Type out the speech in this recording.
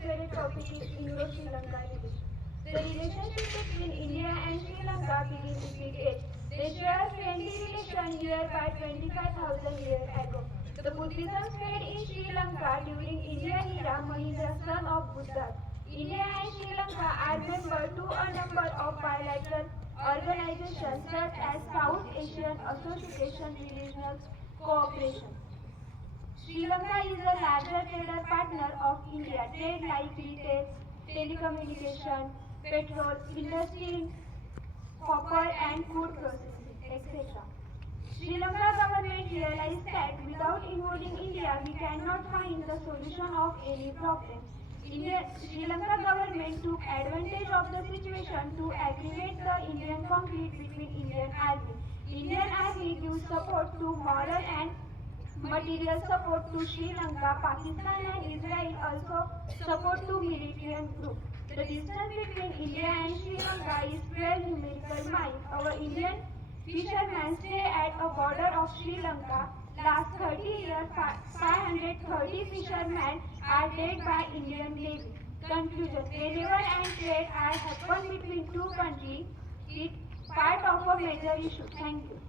favorite topic is Indo-Sri Lanka relations. The relationship between India and Sri Lanka began epic age. They share friendly relation nearby 25,000 years ago. The Buddhism spread in Sri Lanka during Indian era Mahendra, son of Buddha. India and Sri Lanka are member to a number of bilateral organizations such as South Asian Association Regional Cooperation. Sri Lanka is a larger trader partner of India. Trade like retail, telecommunication, petrol, industry, copper and food processing, etc. Sri Lanka government realized that without involving India, we cannot find the solution of any problem. Sri Lanka government took advantage of the situation to aggravate the Indian conflict between Indian army. Indian army gives support to moral and material support to Sri Lanka. Pakistan and Israel also support to military group. The distance between India and Sri Lanka is 12 numerical miles. Our Indian fishermen stay at a border of Sri Lanka. Last 30 years, 530 fishermen are dead by Indian Navy. Conclusion: whenever and trade are happen between two countries, it part of a major issue. Thank you.